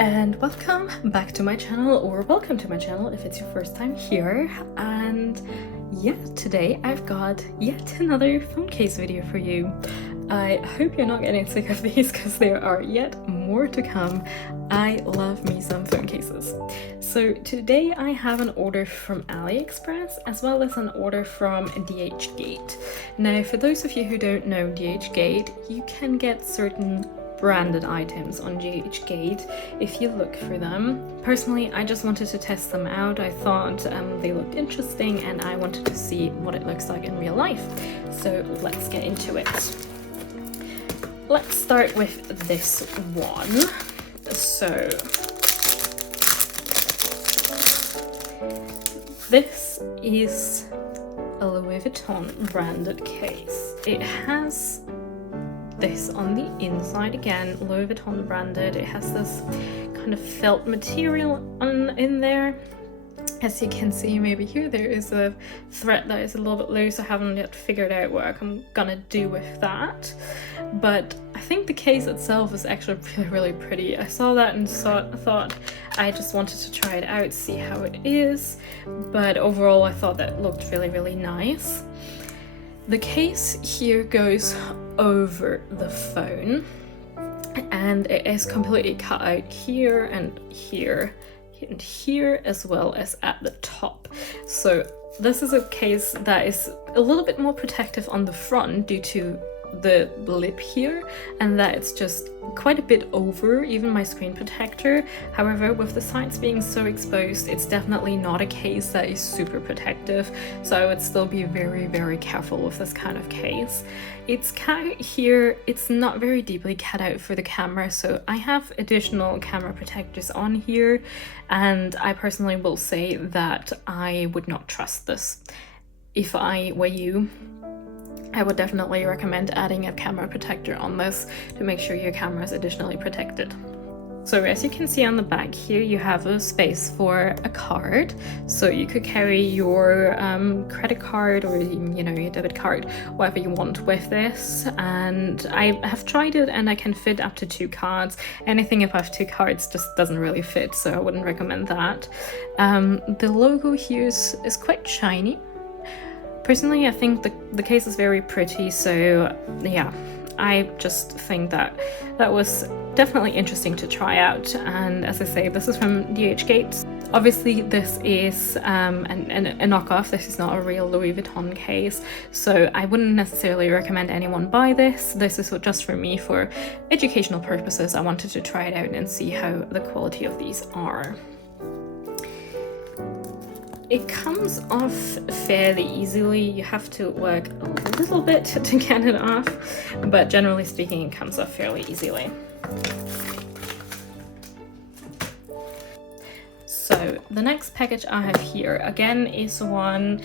And welcome back to my channel, or welcome to my channel if it's your first time here. And yeah, today I've got yet another phone case video for you. I hope you're not getting sick of these because there are yet more to come. I love me some phone cases. So today I have an order from AliExpress as well as an order from DHGate. Now, for those of you who don't know DHGate, you can get certain branded items on DHGate if you look for them. Personally, I just wanted to test them out. I thought they looked interesting and I wanted to see what it looks like in real life. So let's get into it. Let's start with this one. So this is a Louis Vuitton branded case. It has this on the inside, again Louis Vuitton branded. It has this kind of felt material in there. As you can see, maybe here there is a thread that is a little bit loose. I haven't yet figured out what I'm gonna do with that, but I think the case itself is actually really pretty. I saw that and thought I just wanted to try it out, see how it is, but overall I thought that looked really nice. The case here goes over the phone and it is completely cut out here and here and here, as well as at the top. So this is a case that is a little bit more protective on the front due to the lip here, and that it's just quite a bit over even my screen protector. However, with the sides being so exposed, it's definitely not a case that is super protective, so I would still be very careful with this kind of case. It's cut out here, it's not very deeply cut out for the camera, so I have additional camera protectors on here, and I personally will say that I would not trust this. If I were you, I would definitely recommend adding a camera protector on this to make sure your camera is additionally protected. So as you can see on the back here, you have a space for a card. So you could carry your credit card or your debit card, whatever you want with this. And I have tried it and I can fit up to 2 cards. Anything above 2 cards just doesn't really fit, so I wouldn't recommend that. The logo here is quite shiny. Personally, I think the case is very pretty, so yeah, I just think that was definitely interesting to try out. And as I say, this is from DHGate. Obviously, this is a knockoff. This is not a real Louis Vuitton case, so I wouldn't necessarily recommend anyone buy this. This is just for me, for educational purposes. I wanted to try it out and see how the quality of these are. It comes off fairly easily. You have to work a little bit to get it off, but generally speaking, it comes off fairly easily. So the next package I have here, again, is one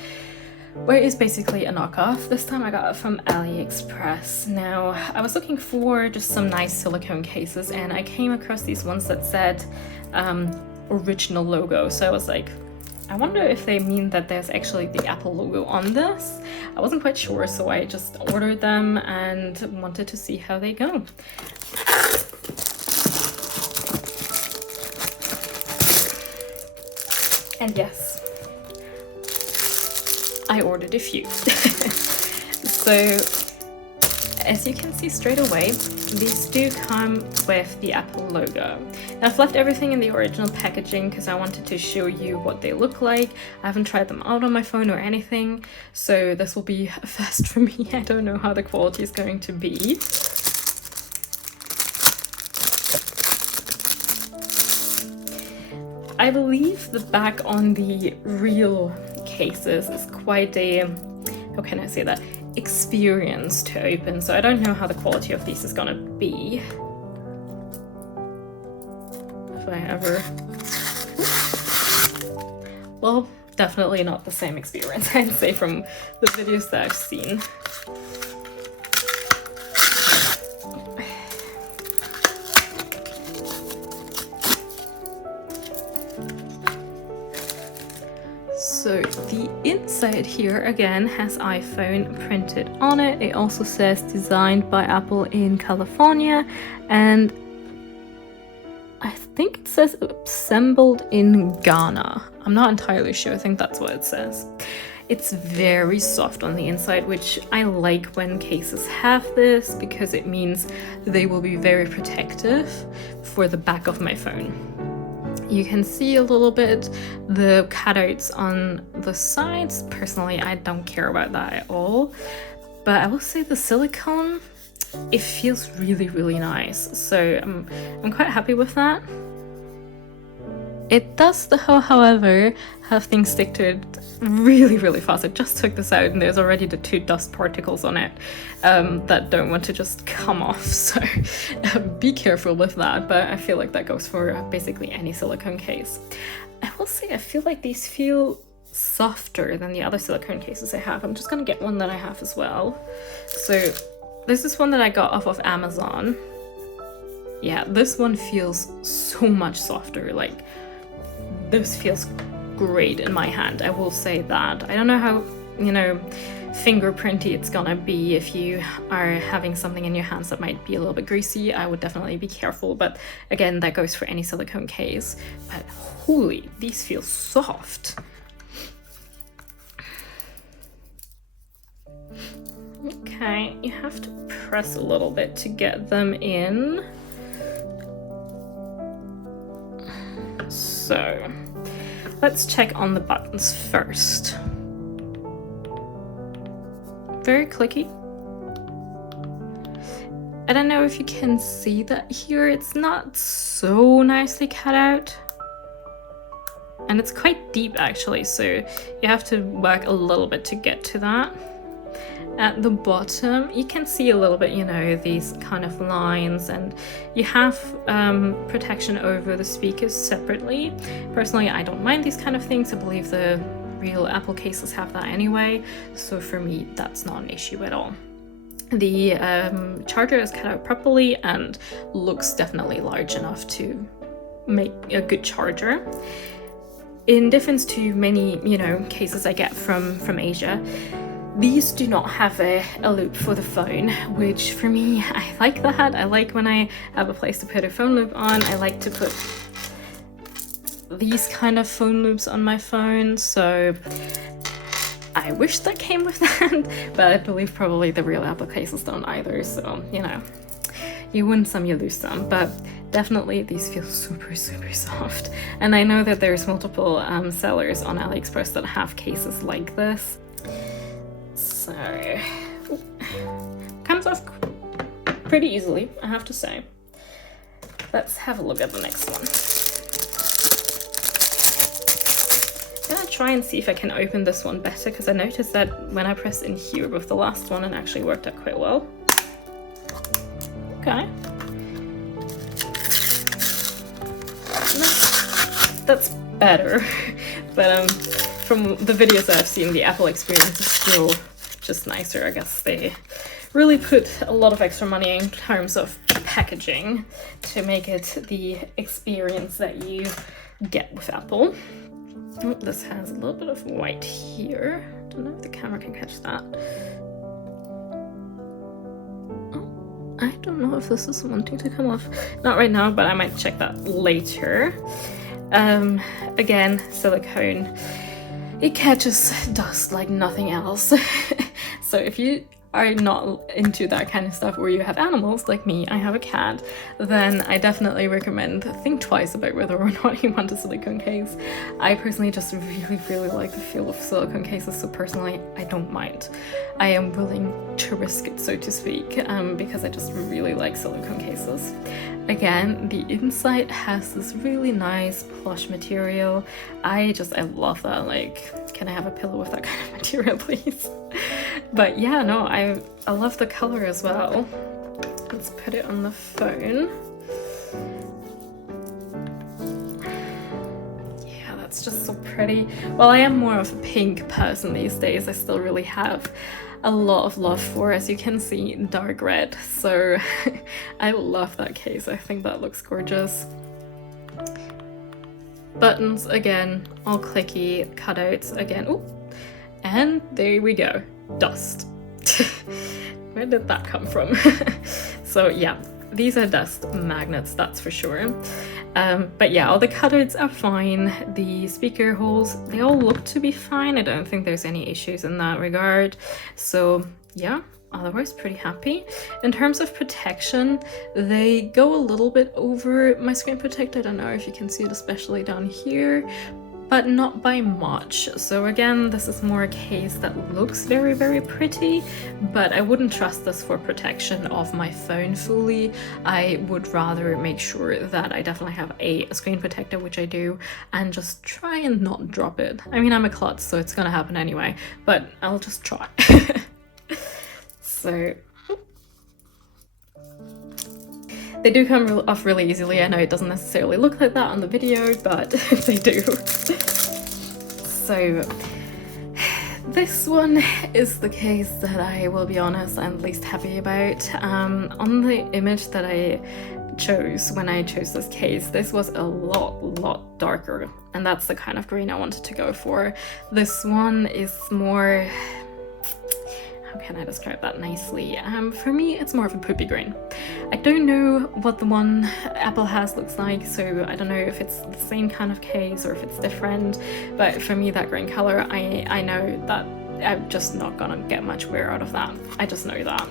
where it's basically a knockoff. This time I got it from AliExpress. Now, I was looking for just some nice silicone cases, and I came across these ones that said original logo. So I was like, I wonder if they mean that there's actually the Apple logo on this. I wasn't quite sure, so I just ordered them and wanted to see how they go. And yes, I ordered a few. So as you can see straight away, these do come with the Apple logo. Now, I've left everything in the original packaging because I wanted to show you what they look like. I haven't tried them out on my phone or anything, so this will be a first for me. I don't know how the quality is going to be. I believe the back on the real cases is quite a, how can I say that, experience to open, so I don't know how the quality of these is gonna be. If I ever... Well, definitely not the same experience, I'd say, from the videos that I've seen. So the inside here again has iPhone printed on it. It also says designed by Apple in California, and I think it says assembled in Ghana. I'm not entirely sure. I think that's what it says. It's very soft on the inside, which I like when cases have this because it means they will be very protective for the back of my phone. You can see a little bit the cutouts on the sides. Personally, I don't care about that at all. But I will say the silicone, it feels really, really nice. So I'm quite happy with that. It does, however, have things stick to it really, really fast. I just took this out and there's already the 2 dust particles on it that don't want to just come off. So be careful with that. But I feel like that goes for basically any silicone case. I will say I feel like these feel softer than the other silicone cases I have. I'm just going to get one that I have as well. So this is one that I got off of Amazon. Yeah, this one feels so much softer. Like, this feels great in my hand, I will say that. I don't know how, fingerprinty it's gonna be if you are having something in your hands that might be a little bit greasy. I would definitely be careful, but again, that goes for any silicone case. But holy, these feel soft. Okay, you have to press a little bit to get them in. So let's check on the buttons first. Very clicky. I don't know if you can see that here. It's not so nicely cut out. And it's quite deep actually, so you have to work a little bit to get to that. At the bottom, you can see a little bit, these kind of lines, and you have protection over the speakers separately. Personally, I don't mind these kind of things. I believe the real Apple cases have that anyway, so for me, that's not an issue at all. The charger is cut out properly and looks definitely large enough to make a good charger. In difference to many, cases I get from Asia, these do not have a loop for the phone, which for me, I like that. I like when I have a place to put a phone loop on. I like to put these kind of phone loops on my phone, so I wish that came with that, but I believe probably the real Apple cases don't either, so, you win some, you lose some, but definitely these feel super, super soft. And I know that there's multiple sellers on AliExpress that have cases like this. So, comes off pretty easily, I have to say. Let's have a look at the next one. I'm gonna try and see if I can open this one better, because I noticed that when I pressed in here with the last one, it actually worked out quite well. Okay. That's better, but from the videos that I've seen, the Apple experience is still just nicer. I guess they really put a lot of extra money in terms of packaging to make it the experience that you get with Apple. Oh, this has a little bit of white here. Don't know if the camera can catch that. Oh, I don't know if this is wanting to come off. Not right now, but I might check that later. Again, silicone. It catches dust like nothing else. So if you are not into that kind of stuff, or you have animals like me, I have a cat, then I definitely recommend think twice about whether or not you want a silicone case. I personally just really, really like the feel of silicone cases, so personally I don't mind. I am willing to risk it, so to speak, because I just really like silicone cases. Again, the inside has this really nice plush material. I love that. Like, can I have a pillow with that kind of material, please? But yeah, no, I love the color as well. Let's put it on the phone. Yeah, that's just so pretty. Well, I am more of a pink person these days. I still really have a lot of love for, as you can see, dark red. So I love that case. I think that looks gorgeous. Buttons, again, all clicky, cutouts, again. Ooh. And there we go. Dust. Where did that come from? So yeah, these are dust magnets, that's for sure. But yeah, all the cutouts are fine. The speaker holes, they all look to be fine. I don't think there's any issues in that regard. So yeah, otherwise pretty happy. In terms of protection, they go a little bit over my screen protector. I don't know if you can see it, especially down here, but not by much. So again, this is more a case that looks very, very pretty, but I wouldn't trust this for protection of my phone fully. I would rather make sure that I definitely have a screen protector, which I do, and just try and not drop it. I mean, I'm a klutz, so it's gonna happen anyway, but I'll just try. So they do come off really easily. I know it doesn't necessarily look like that on the video, but they do. So this one is the case that I will be honest, I'm least happy about. On the image that I chose when I chose this case, this was a lot darker, and that's the kind of green I wanted to go for. This one is more, how can I describe that nicely? For me, it's more of a poopy green. I don't know what the one Apple has looks like, so I don't know if it's the same kind of case or if it's different, but for me, that green color, I know that I'm just not gonna get much wear out of that. I just know that.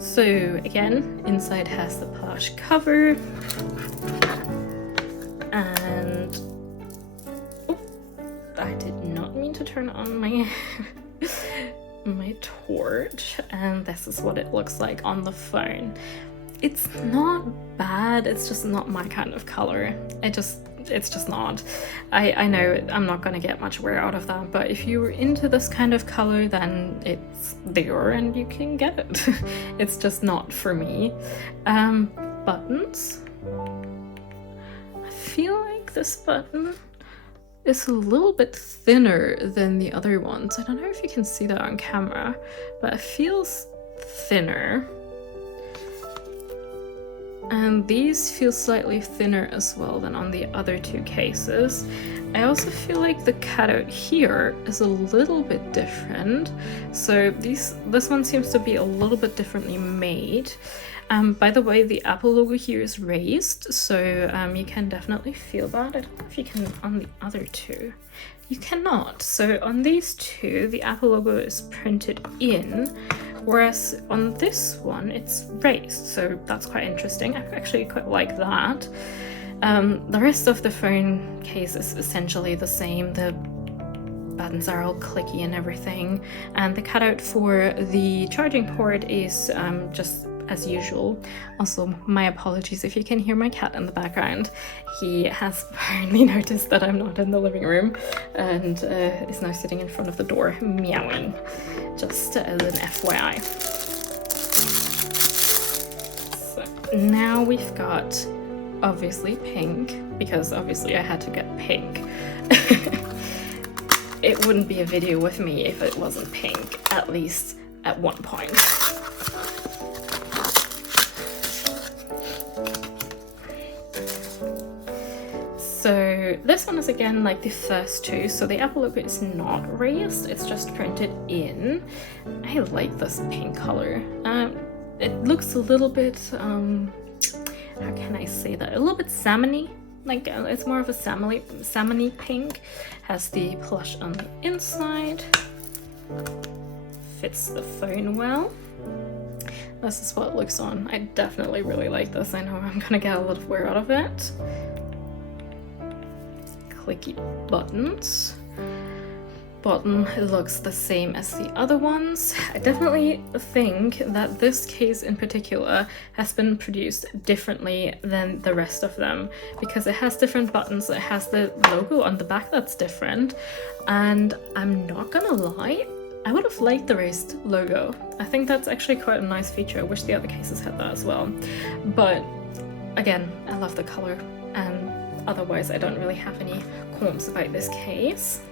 So again, inside has the plush cover, and oh, I did not mean to turn on my my torch, and this is what it looks like on the phone. It's not bad, it's just not my kind of color. It's just not. I know I'm not gonna get much wear out of that, but if you're into this kind of color, then it's there and you can get it. It's just not for me. Buttons. I feel like this button is a little bit thinner than the other ones. I don't know if you can see that on camera, but it feels thinner. And these feel slightly thinner as well than on the other two cases. I also feel like the cutout here is a little bit different. So this one seems to be a little bit differently made. By the way, the Apple logo here is raised, so you can definitely feel that. I don't know if you can on the other two. You cannot. So on these two, the Apple logo is printed in, whereas on this one, it's raised. So that's quite interesting. I actually quite like that. The rest of the phone case is essentially the same. The buttons are all clicky and everything. And the cutout for the charging port is just as usual. Also, my apologies if you can hear my cat in the background. He has apparently noticed that I'm not in the living room and is now sitting in front of the door meowing, just as an FYI. So now we've got obviously pink, because obviously I had to get pink. It wouldn't be a video with me if it wasn't pink, at least at one point. So this one is again like the first two, so the Apple logo is not raised, it's just printed in. I like this pink color. It looks a little bit, how can I say that? A little bit salmony, like it's more of a salmony pink. Has the plush on the inside. Fits the phone well. This is what it looks on. I definitely really like this. I know I'm gonna get a lot of wear out of it. Clicky buttons. Bottom looks the same as the other ones. I definitely think that this case in particular has been produced differently than the rest of them, because it has different buttons, it has the logo on the back that's different, and I'm not gonna lie, I would have liked the raised logo. I think that's actually quite a nice feature. I wish the other cases had that as well. But again, I love the color, and otherwise I don't really have any qualms about this case.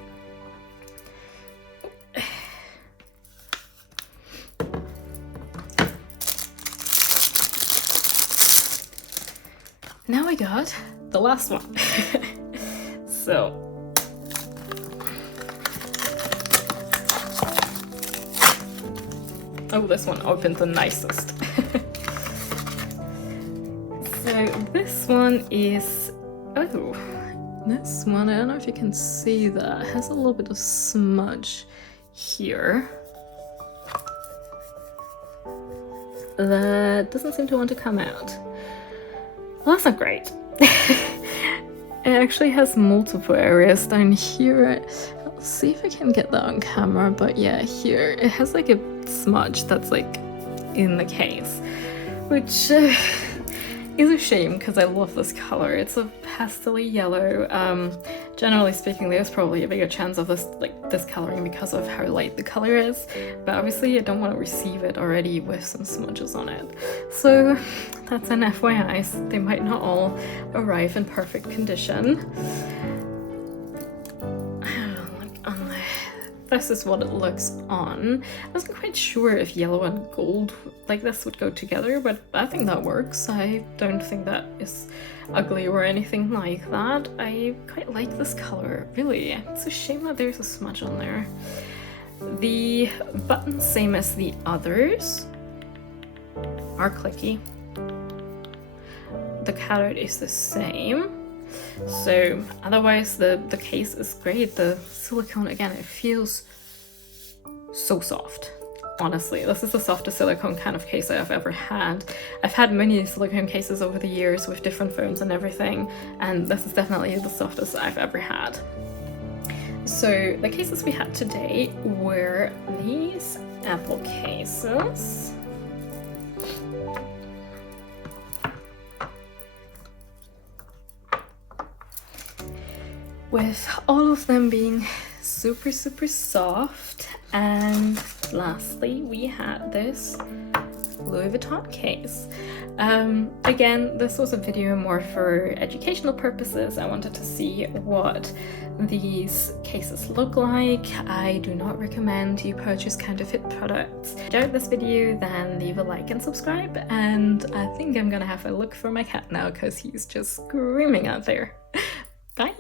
Now I got the last one. So oh, this one opened the nicest. So this one is, oh, this one, I don't know if you can see that, it has a little bit of smudge here. That doesn't seem to want to come out. Well, that's not great. It actually has multiple areas down here. I'll see if I can get that on camera, but yeah, here it has like a smudge that's like in the case, which is a shame because I love this color. It's a pastel yellow. Generally speaking, there's probably a bigger chance of this coloring because of how light the color is, but obviously I don't want to receive it already with some smudges on it. So that's an FYI, they might not all arrive in perfect condition. This is what it looks on. I wasn't quite sure if yellow and gold like this would go together, but I think that works. I don't think that is ugly or anything like that. I quite like this color, really. It's a shame that there's a smudge on there. The buttons, same as the others, are clicky. The cutout is the same. So otherwise the case is great. The silicone, again, it feels so soft. Honestly, this is the softest silicone kind of case I've ever had. I've had many silicone cases over the years with different phones and everything, and this is definitely the softest I've ever had. So the cases we had today were these Apple cases. With all of them being super soft, and lastly we had this Louis Vuitton case. Again, this was a video more for educational purposes. I wanted to see what these cases look like. I do not recommend you purchase counterfeit products. If you enjoyed this video, then leave a like and subscribe, and I think I'm gonna have a look for my cat now because he's just screaming out there. Bye!